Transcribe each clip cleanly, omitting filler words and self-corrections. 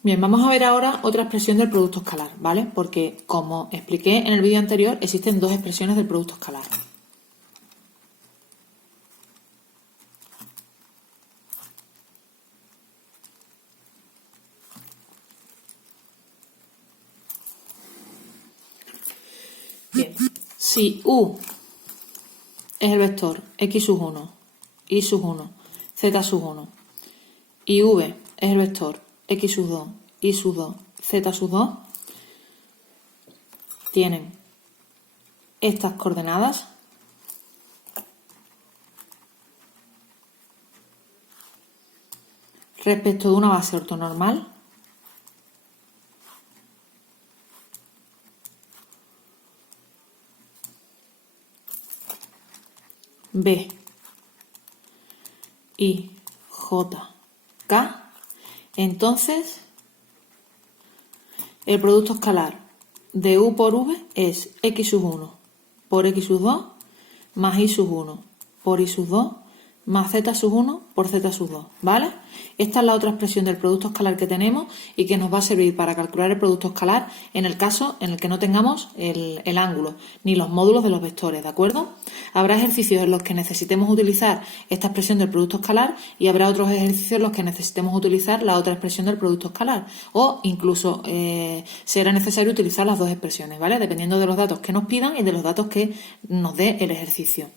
Bien, vamos a ver ahora otra expresión del producto escalar, ¿vale? Porque, como expliqué en el vídeo anterior, existen dos expresiones del producto escalar. Bien, si U es el vector x sub 1, y sub 1, z sub 1, y V es el vector x sub 2, y sub 2, z sub 2, tienen estas coordenadas respecto de una base ortonormal B, I, J, K, entonces el producto escalar de U por V es x sub 1 por x sub 2 más y sub 1 por y sub 2 más z sub 1 por z sub 2, ¿vale? Esta es la otra expresión del producto escalar que tenemos y que nos va a servir para calcular el producto escalar en el caso en el que no tengamos el ángulo ni los módulos de los vectores, ¿de acuerdo? Habrá ejercicios en los que necesitemos utilizar esta expresión del producto escalar y habrá otros ejercicios en los que necesitemos utilizar la otra expresión del producto escalar o incluso será necesario utilizar las dos expresiones, ¿vale? Dependiendo de los datos que nos pidan y de los datos que nos dé el ejercicio.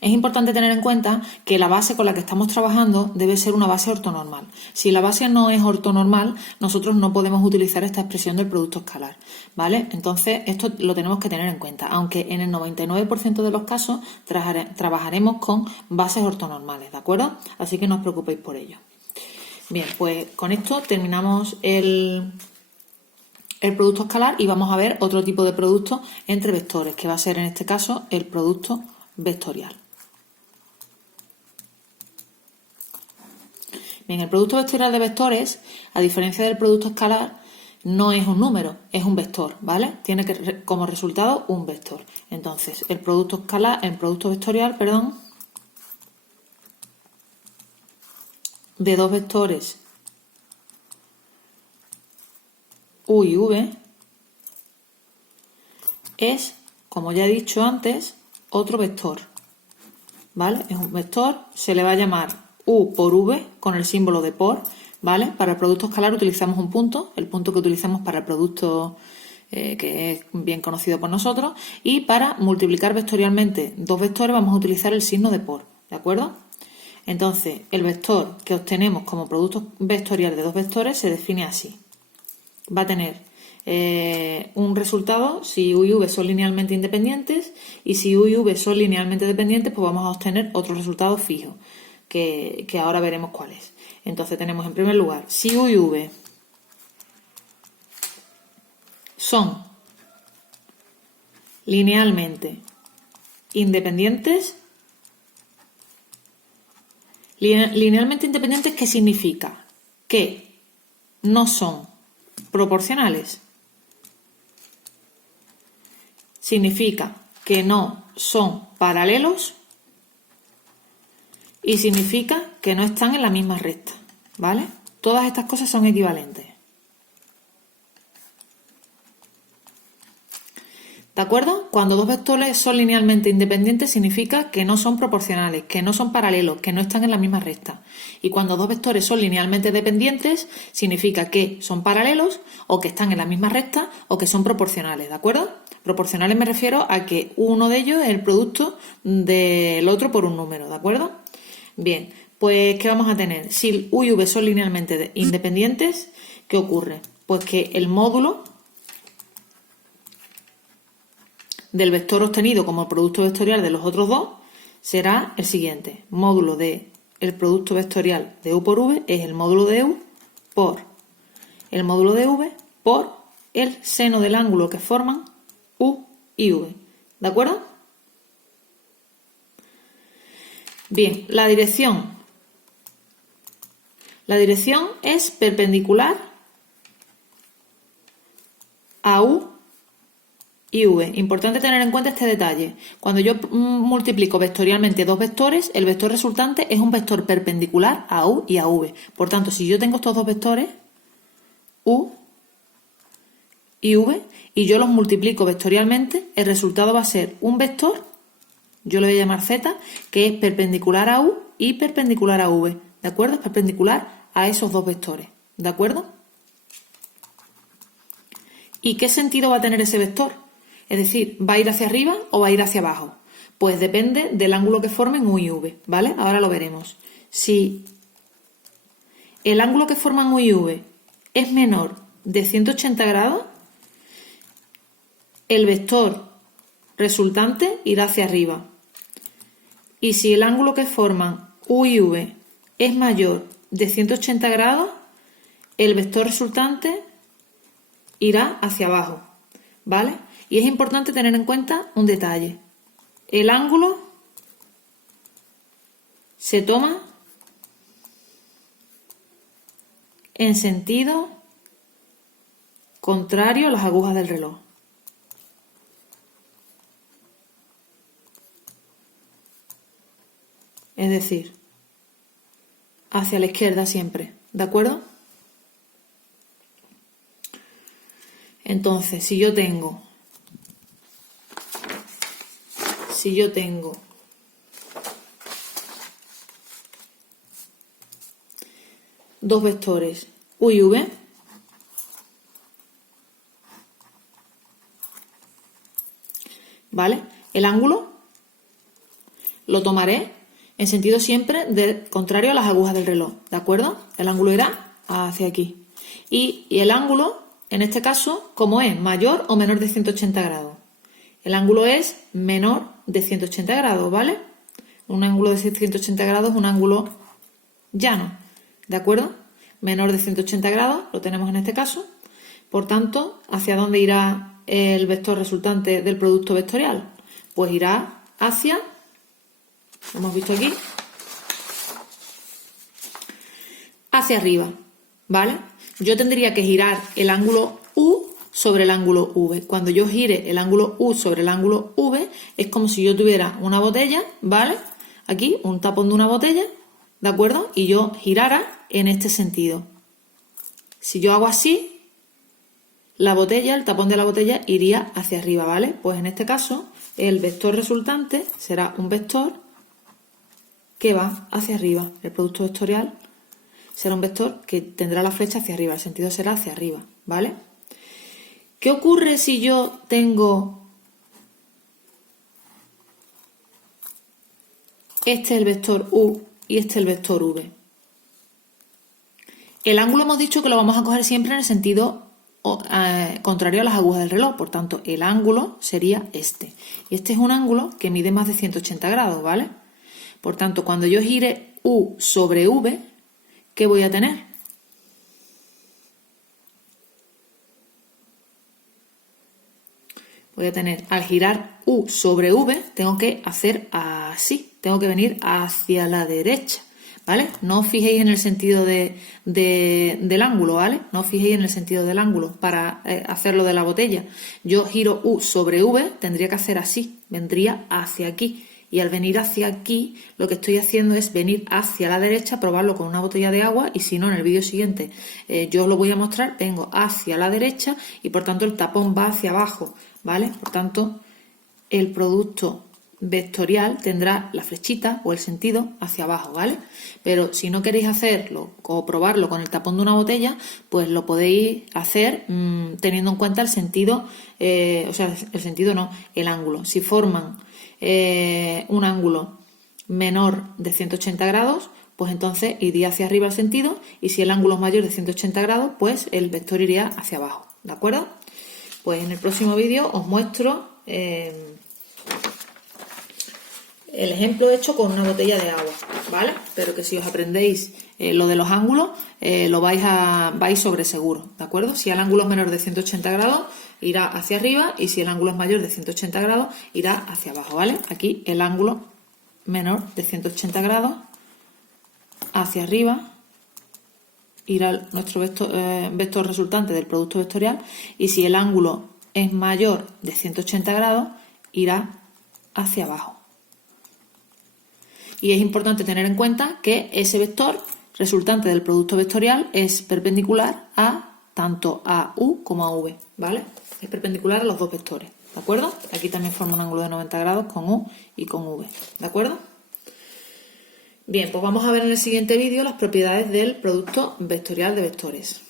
Es importante tener en cuenta que la base con la que estamos trabajando debe ser una base ortonormal. Si la base no es ortonormal, nosotros no podemos utilizar esta expresión del producto escalar, ¿vale? Entonces, esto lo tenemos que tener en cuenta, aunque en el 99% de los casos trabajaremos con bases ortonormales, ¿de acuerdo? Así que no os preocupéis por ello. Bien, pues con esto terminamos el producto escalar y vamos a ver otro tipo de producto entre vectores, que va a ser en este caso el producto vectorial. Bien, el producto vectorial de vectores, a diferencia del producto escalar, no es un número, es un vector, ¿vale? Tiene como resultado un vector. Entonces, el producto vectorial, de dos vectores U y V es, como ya he dicho antes, otro vector, ¿vale? Es un vector, se le va a llamar U por V con el símbolo de por, ¿vale? Para el producto escalar utilizamos un punto, el punto que utilizamos para el producto que es bien conocido por nosotros, y para multiplicar vectorialmente dos vectores vamos a utilizar el signo de por, ¿de acuerdo? Entonces, el vector que obtenemos como producto vectorial de dos vectores se define así. Va a tener un resultado si U y V son linealmente independientes, y si U y V son linealmente dependientes, pues vamos a obtener otro resultado fijo, que ahora veremos cuál es. Entonces tenemos en primer lugar, si U y V son linealmente independientes. Linealmente independientes, ¿qué significa? Que no son proporcionales. Significa que no son paralelos y significa que no están en la misma recta, ¿vale? Todas estas cosas son equivalentes. ¿De acuerdo? Cuando dos vectores son linealmente independientes significa que no son proporcionales, que no son paralelos, que no están en la misma recta. Y cuando dos vectores son linealmente dependientes significa que son paralelos o que están en la misma recta o que son proporcionales, ¿de acuerdo? Proporcionales me refiero a que uno de ellos es el producto del otro por un número, ¿de acuerdo? Bien, pues ¿qué vamos a tener? Si U y V son linealmente independientes, ¿qué ocurre? Pues que el módulo del vector obtenido como producto vectorial de los otros dos será el siguiente. Módulo de el producto vectorial de U por V es el módulo de U por el módulo de V por el seno del ángulo que forman U y V. ¿De acuerdo? Bien, la dirección. La dirección es perpendicular a U y V. Importante tener en cuenta este detalle. Cuando yo multiplico vectorialmente dos vectores, el vector resultante es un vector perpendicular a U y a V. Por tanto, si yo tengo estos dos vectores, U y V, y yo los multiplico vectorialmente, el resultado va a ser un vector, yo lo voy a llamar Z, que es perpendicular a U y perpendicular a V, ¿de acuerdo? Es perpendicular a esos dos vectores, ¿de acuerdo? ¿Y qué sentido va a tener ese vector? Es decir, ¿va a ir hacia arriba o va a ir hacia abajo? Pues depende del ángulo que formen U y V, ¿vale? Ahora lo veremos. Si el ángulo que forman U y V es menor de 180 grados, el vector resultante irá hacia arriba. Y si el ángulo que forman U y V es mayor de 180 grados, el vector resultante irá hacia abajo, ¿vale? Y es importante tener en cuenta un detalle. El ángulo se toma en sentido contrario a las agujas del reloj. Es decir, hacia la izquierda siempre, ¿de acuerdo? Entonces, si yo tengo dos vectores U y V, ¿vale? El ángulo lo tomaré en sentido siempre contrario a las agujas del reloj, ¿de acuerdo? El ángulo irá hacia aquí. Y el ángulo, en este caso, ¿cómo es? ¿Mayor o menor de 180 grados? El ángulo es menor de 180 grados, ¿vale? Un ángulo de 180 grados es un ángulo llano, ¿de acuerdo? Menor de 180 grados, lo tenemos en este caso. Por tanto, ¿hacia dónde irá el vector resultante del producto vectorial? Pues irá hacia, lo hemos visto aquí, hacia arriba, ¿vale? Yo tendría que girar el ángulo U sobre el ángulo V. Cuando yo gire el ángulo U sobre el ángulo V, es como si yo tuviera una botella, ¿vale? Aquí, un tapón de una botella, ¿de acuerdo? Y yo girara en este sentido. Si yo hago así, la botella, el tapón de la botella iría hacia arriba, ¿vale? Pues en este caso, el vector resultante será un vector que va hacia arriba. El producto vectorial será un vector que tendrá la flecha hacia arriba, el sentido será hacia arriba, ¿vale? ¿Qué ocurre si yo tengo este el vector U y este el vector V? El ángulo hemos dicho que lo vamos a coger siempre en el sentido contrario a las agujas del reloj, por tanto el ángulo sería este. Y este es un ángulo que mide más de 180 grados, ¿vale? Por tanto, cuando yo gire U sobre V, ¿qué voy a tener? Voy a tener, al girar U sobre V, tengo que hacer así, tengo que venir hacia la derecha, ¿vale? No os fijéis en el sentido del ángulo, ¿vale? No os fijéis en el sentido del ángulo para hacerlo de la botella. Yo giro U sobre V, tendría que hacer así, vendría hacia aquí. Y al venir hacia aquí, lo que estoy haciendo es venir hacia la derecha, probarlo con una botella de agua, y si no, en el vídeo siguiente yo os lo voy a mostrar, vengo hacia la derecha y por tanto el tapón va hacia abajo, ¿vale? Por tanto, el producto vectorial tendrá la flechita o el sentido hacia abajo, ¿vale? Pero si no queréis hacerlo o probarlo con el tapón de una botella, pues lo podéis hacer teniendo en cuenta el sentido, el sentido no, el ángulo. Si forman un ángulo menor de 180 grados, pues entonces iría hacia arriba el sentido, y si el ángulo es mayor de 180 grados, pues el vector iría hacia abajo, ¿de acuerdo? Pues en el próximo vídeo os muestro el ejemplo hecho con una botella de agua, ¿vale? Pero que si os aprendéis lo de los ángulos, vais sobre seguro, ¿de acuerdo? Si el ángulo es menor de 180 grados, irá hacia arriba, y si el ángulo es mayor de 180 grados, irá hacia abajo, ¿vale? Aquí el ángulo menor de 180 grados, hacia arriba, irá nuestro vector resultante del producto vectorial, y si el ángulo es mayor de 180 grados, irá hacia abajo. Y es importante tener en cuenta que ese vector resultante del producto vectorial es perpendicular a tanto a U como a V, ¿vale? Es perpendicular a los dos vectores, ¿de acuerdo? Aquí también forma un ángulo de 90 grados con U y con V, ¿de acuerdo? Bien, pues vamos a ver en el siguiente vídeo las propiedades del producto vectorial de vectores.